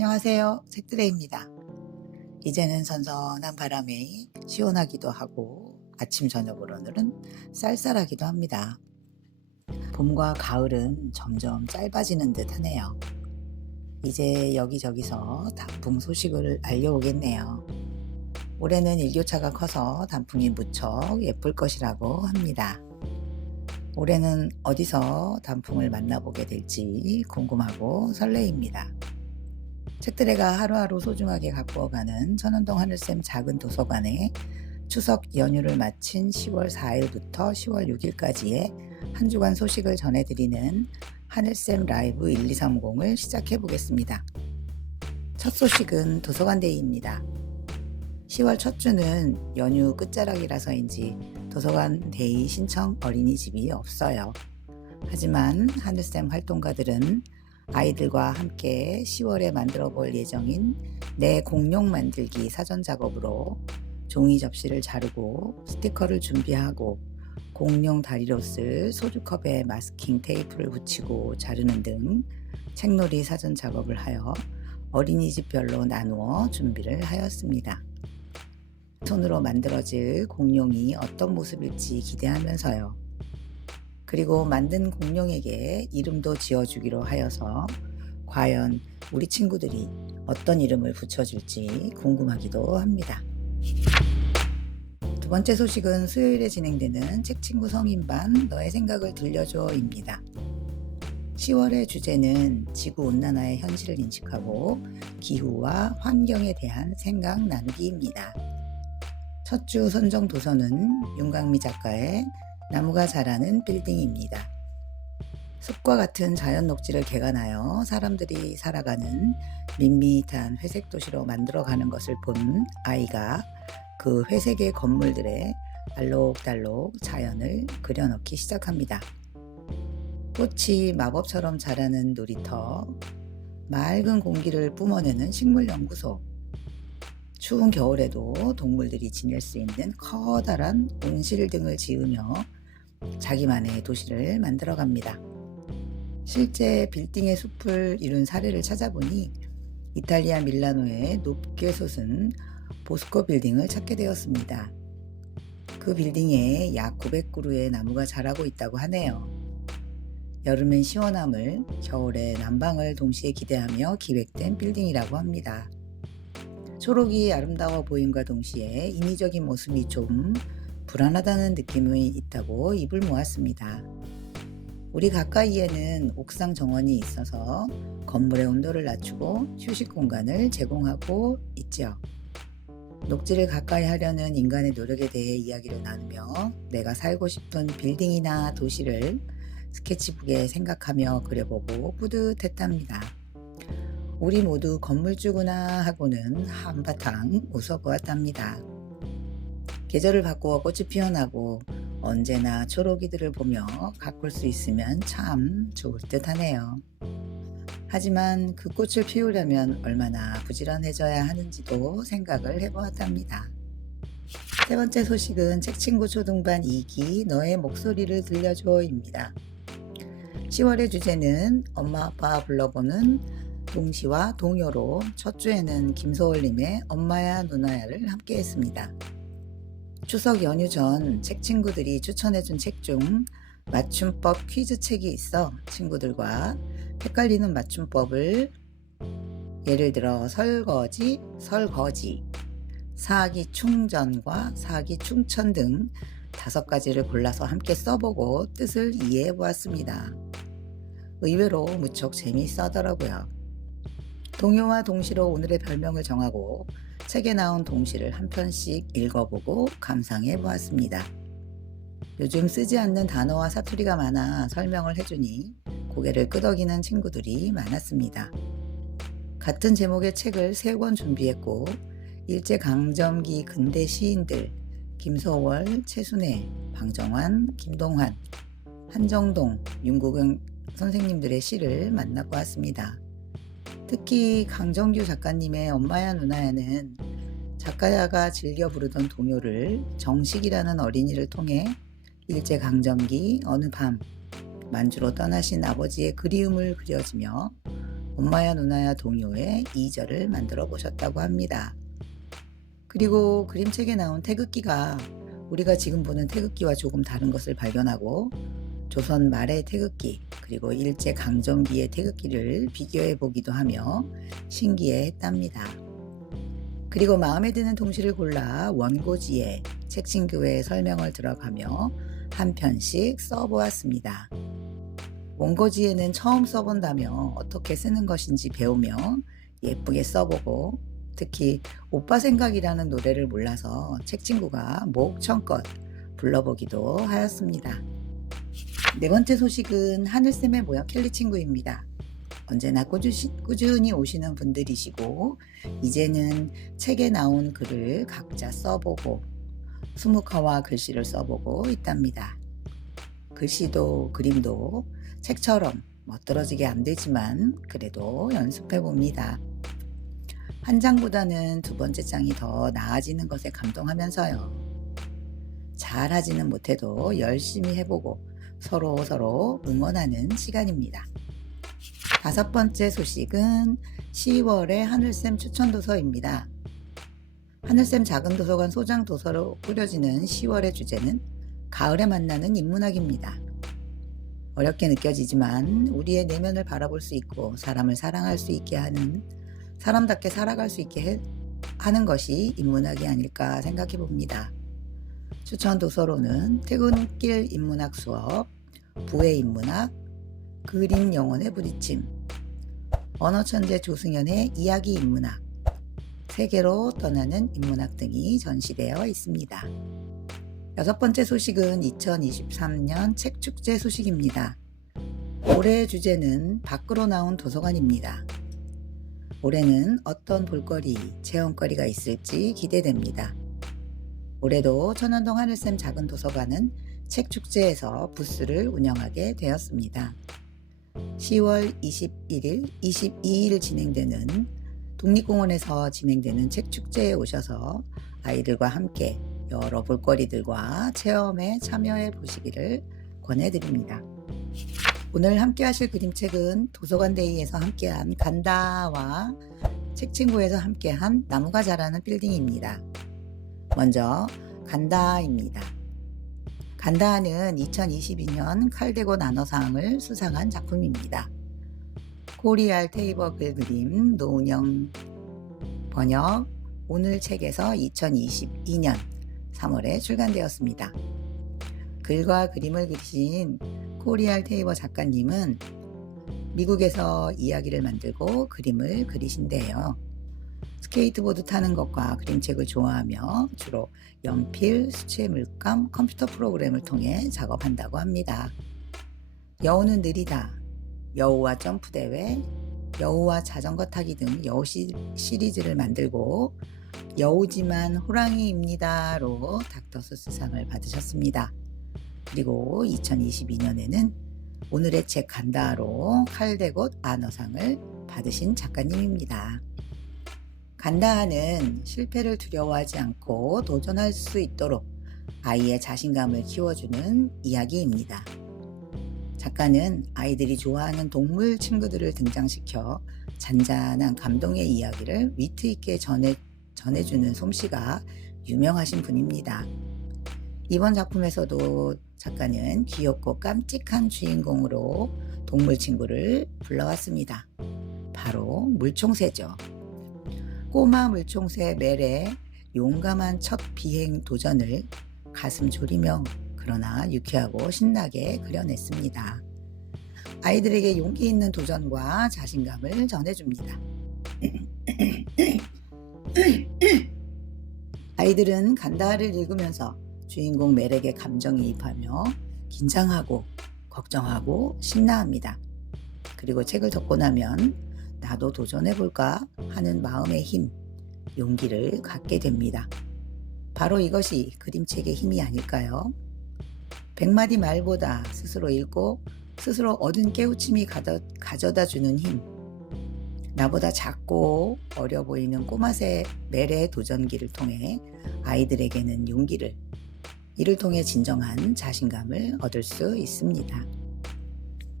안녕하세요. 책드레입니다. 이제는 선선한 바람에 시원하기도 하고 아침 저녁으로는 쌀쌀하기도 합니다. 봄과 가을은 점점 짧아지는 듯 하네요. 이제 여기저기서 단풍 소식을 알려오겠네요. 올해는 일교차가 커서 단풍이 무척 예쁠 것이라고 합니다. 올해는 어디서 단풍을 만나보게 될지 궁금하고 설레입니다. 책드레가 하루하루 소중하게 가꾸어가는 천원동 하늘샘 작은 도서관에 추석 연휴를 마친 10월 4일부터 10월 6일까지의 한 주간 소식을 전해드리는 하늘샘 라이브 1230을 시작해 보겠습니다. 첫 소식은 도서관데이입니다. 10월 첫 주는 연휴 끝자락이라서인지 도서관데이 신청 어린이집이 없어요. 하지만 하늘샘 활동가들은 아이들과 함께 10월에 만들어 볼 예정인 내 공룡 만들기 사전 작업으로 종이 접시를 자르고 스티커를 준비하고 공룡 다리로 쓸 소주컵에 마스킹 테이프를 붙이고 자르는 등 책놀이 사전 작업을 하여 어린이집별로 나누어 준비를 하였습니다. 손으로 만들어질 공룡이 어떤 모습일지 기대하면서요. 그리고 만든 공룡에게 이름도 지어주기로 하여서 과연 우리 친구들이 어떤 이름을 붙여줄지 궁금하기도 합니다. 두 번째 소식은 수요일에 진행되는 책친구 성인반 너의 생각을 들려줘입니다. 10월의 주제는 지구온난화의 현실을 인식하고 기후와 환경에 대한 생각 나누기입니다. 첫 주 선정 도서는 윤강미 작가의 나무가 자라는 빌딩입니다. 숲과 같은 자연 녹지를 개간하여 사람들이 살아가는 밋밋한 회색 도시로 만들어가는 것을 본 아이가 그 회색의 건물들에 알록달록 자연을 그려넣기 시작합니다. 꽃이 마법처럼 자라는 놀이터, 맑은 공기를 뿜어내는 식물연구소, 추운 겨울에도 동물들이 지낼 수 있는 커다란 온실 등을 지으며 자기만의 도시를 만들어갑니다. 실제 빌딩의 숲을 이룬 사례를 찾아보니 이탈리아 밀라노의 높게 솟은 보스코 빌딩을 찾게 되었습니다. 그 빌딩에 약 900그루의 나무가 자라고 있다고 하네요. 여름엔 시원함을, 겨울에 난방을 동시에 기대하며 기획된 빌딩이라고 합니다. 초록이 아름다워 보임과 동시에 인위적인 모습이 좀 불안하다는 느낌이 있다고 입을 모았습니다. 우리 가까이에는 옥상 정원이 있어서 건물의 온도를 낮추고 휴식 공간을 제공하고 있죠. 녹지를 가까이 하려는 인간의 노력에 대해 이야기를 나누며 내가 살고 싶은 빌딩이나 도시를 스케치북에 생각하며 그려보고 뿌듯했답니다. 우리 모두 건물주구나 하고는 한바탕 웃어보았답니다. 계절을 바꾸어 꽃이 피어나고 언제나 초록이들을 보며 가꿀 수 있으면 참 좋을 듯 하네요. 하지만 그 꽃을 피우려면 얼마나 부지런해져야 하는지도 생각을 해보았답니다. 세 번째 소식은 책친구 초등반 2기 너의 목소리를 들려줘입니다. 10월의 주제는 엄마 아빠 불러보는 동시와 동요로 첫 주에는 김소월님의 엄마야 누나야를 함께 했습니다. 추석 연휴 전 책 친구들이 추천해준 책 중 맞춤법 퀴즈 책이 있어 친구들과 헷갈리는 맞춤법을 예를 들어 설거지, 사기충전과 사기충천 등 5가지를 골라서 함께 써보고 뜻을 이해해 보았습니다. 의외로 무척 재미있어 하더라고요. 동요와 동시로 오늘의 별명을 정하고 책에 나온 동시를 한 편씩 읽어보고 감상해 보았습니다. 요즘 쓰지 않는 단어와 사투리가 많아 설명을 해주니 고개를 끄덕이는 친구들이 많았습니다. 같은 제목의 책을 3권 준비했고 일제강점기 근대 시인들 김소월, 최순애, 방정환, 김동환, 한정동, 윤국영 선생님들의 시를 만나보았습니다. 특히 강정규 작가님의 엄마야 누나야는 작가가 즐겨 부르던 동요를 정식이라는 어린이를 통해 일제강점기 어느 밤 만주로 떠나신 아버지의 그리움을 그려지며 엄마야 누나야 동요의 2절을 만들어 보셨다고 합니다. 그리고 그림책에 나온 태극기가 우리가 지금 보는 태극기와 조금 다른 것을 발견하고 조선 말의 태극기 그리고 일제 강점기의 태극기를 비교해 보기도 하며 신기해했답니다. 그리고 마음에 드는 통시를 골라 원고지에 책진교의 설명을 들어가며 한 편씩 써보았습니다. 원고지에는 처음 써본다며 어떻게 쓰는 것인지 배우며 예쁘게 써보고 특히 오빠 생각이라는 노래를 몰라서 책친구가 목청껏 불러보기도 하였습니다. 네 번째 소식은 하늘쌤의 모양 켈리 친구입니다. 언제나 꾸준히 오시는 분들이시고 이제는 책에 나온 글을 각자 써보고 수묵화와 글씨를 써보고 있답니다. 글씨도 그림도 책처럼 멋들어지게 안 되지만 그래도 연습해 봅니다. 한 장보다는 두 번째 장이 더 나아지는 것에 감동하면서요. 잘하지는 못해도 열심히 해보고 서로 응원하는 시간입니다. 다섯 번째 소식은 10월의 하늘쌤 추천도서입니다. 하늘쌤 작은 도서관 소장 도서로 꾸려지는 10월의 주제는 가을에 만나는 인문학입니다. 어렵게 느껴지지만 우리의 내면을 바라볼 수 있고 사람을 사랑할 수 있게 하는 사람답게 살아갈 수 있게 하는 것이 인문학이 아닐까 생각해 봅니다. 추천 도서로는 퇴근길 인문학 수업, 부의 인문학, 그림 영혼의 부딪힘, 언어천재 조승연의 이야기 인문학, 세계로 떠나는 인문학 등이 전시되어 있습니다. 여섯 번째 소식은 2023년 책축제 소식입니다. 올해의 주제는 밖으로 나온 도서관입니다. 올해는 어떤 볼거리, 체험거리가 있을지 기대됩니다. 올해도 천안동 하늘쌤 작은 도서관은 책축제에서 부스를 운영하게 되었습니다. 10월 21일, 22일 진행되는 독립공원에서 진행되는 책축제에 오셔서 아이들과 함께 여러 볼거리들과 체험에 참여해 보시기를 권해드립니다. 오늘 함께 하실 그림책은 도서관데이에서 함께한 간다와 책친구에서 함께한 나무가 자라는 빌딩입니다. 먼저 간다입니다. 간다는 2022년 칼데고 나너상을 수상한 작품입니다. 코리알 테이버 글 그림 노은영 번역 오늘 책에서 2022년 3월에 출간되었습니다. 글과 그림을 그리신 코리알 테이버 작가님은 미국에서 이야기를 만들고 그림을 그리신대요. 스케이트보드 타는 것과 그림책을 좋아하며 주로 연필, 수채 물감, 컴퓨터 프로그램을 통해 작업한다고 합니다. 여우는 느리다, 여우와 점프대회, 여우와 자전거 타기 등 여우 시리즈를 만들고 여우지만 호랑이입니다로 닥터스상을 받으셨습니다. 그리고 2022년에는 오늘의 책 간다로 칼데곳 아너상을 받으신 작가님입니다. 간다는 실패를 두려워하지 않고 도전할 수 있도록 아이의 자신감을 키워주는 이야기입니다. 작가는 아이들이 좋아하는 동물 친구들을 등장시켜 잔잔한 감동의 이야기를 위트 있게 전해주는 솜씨가 유명하신 분입니다. 이번 작품에서도 작가는 귀엽고 깜찍한 주인공으로 동물 친구를 불러왔습니다. 바로 물총새죠. 꼬마 물총새 멜의 용감한 첫 비행 도전을 가슴 졸이며 그러나 유쾌하고 신나게 그려냈습니다. 아이들에게 용기 있는 도전과 자신감을 전해줍니다. 아이들은 간다를 읽으면서 주인공 멜에게 감정이입하며 긴장하고 걱정하고 신나합니다. 그리고 책을 덮고 나면 나도 도전해볼까 하는 마음의 힘, 용기를 갖게 됩니다. 바로 이것이 그림책의 힘이 아닐까요? 100마디 말보다 스스로 읽고 스스로 얻은 깨우침이 가져다주는 힘, 나보다 작고 어려 보이는 꼬마새 멜의 도전기를 통해 아이들에게는 용기를, 이를 통해 진정한 자신감을 얻을 수 있습니다.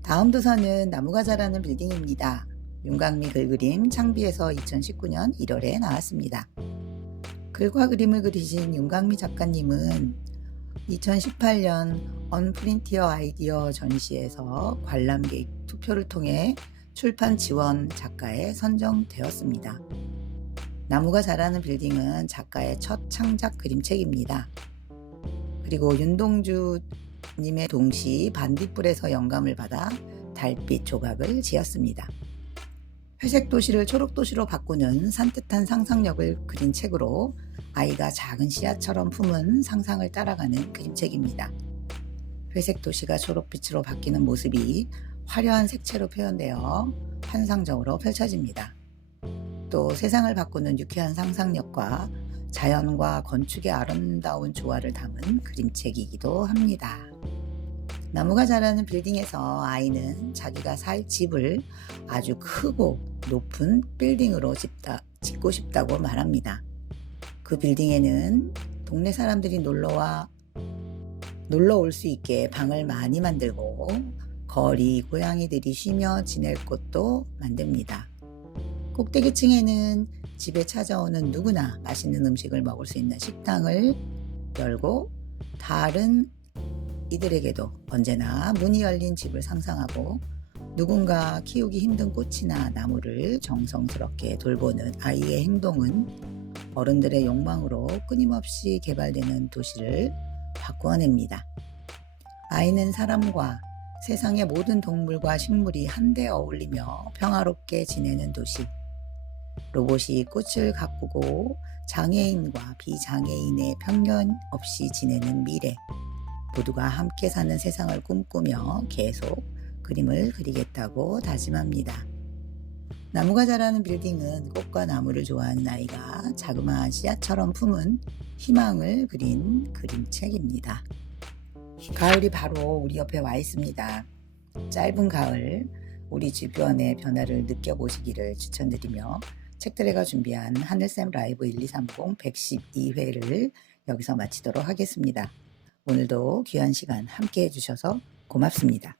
다음 도서는 나무가 자라는 빌딩입니다. 윤광미 글그림 창비에서 2019년 1월에 나왔습니다. 글과 그림을 그리신 윤광미 작가님은 2018년 언프린티어 아이디어 전시에서 관람객 투표를 통해 출판 지원 작가에 선정되었습니다. 나무가 자라는 빌딩은 작가의 첫 창작 그림책입니다. 그리고 윤동주 님의 동시 반딧불에서 영감을 받아 달빛 조각을 지었습니다. 회색 도시를 초록 도시로 바꾸는 산뜻한 상상력을 그린 책으로 아이가 작은 씨앗처럼 품은 상상을 따라가는 그림책입니다. 회색 도시가 초록빛으로 바뀌는 모습이 화려한 색채로 표현되어 환상적으로 펼쳐집니다. 또 세상을 바꾸는 유쾌한 상상력과 자연과 건축의 아름다운 조화를 담은 그림책이기도 합니다. 나무가 자라는 빌딩에서 아이는 자기가 살 집을 아주 크고 높은 빌딩으로 짓고 싶다고 말합니다. 그 빌딩에는 동네 사람들이 놀러 올 수 있게 방을 많이 만들고 거리 고양이들이 쉬며 지낼 곳도 만듭니다. 꼭대기층에는 집에 찾아오는 누구나 맛있는 음식을 먹을 수 있는 식당을 열고 다른 이들에게도 언제나 문이 열린 집을 상상하고 누군가 키우기 힘든 꽃이나 나무를 정성스럽게 돌보는 아이의 행동은 어른들의 욕망으로 끊임없이 개발되는 도시를 바꾸어냅니다. 아이는 사람과 세상의 모든 동물과 식물이 한데 어울리며 평화롭게 지내는 도시, 로봇이 꽃을 가꾸고 장애인과 비장애인의 편견 없이 지내는 미래, 모두가 함께 사는 세상을 꿈꾸며 계속 그림을 그리겠다고 다짐합니다. 나무가 자라는 빌딩은 꽃과 나무를 좋아하는 아이가 자그마한 씨앗처럼 품은 희망을 그린 그림책입니다. 가을이 바로 우리 옆에 와 있습니다. 짧은 가을, 우리 주변의 변화를 느껴보시기를 추천드리며 책들애가 준비한 하늘샘 라이브 1230 112회를 여기서 마치도록 하겠습니다. 오늘도 귀한 시간 함께 해주셔서 고맙습니다.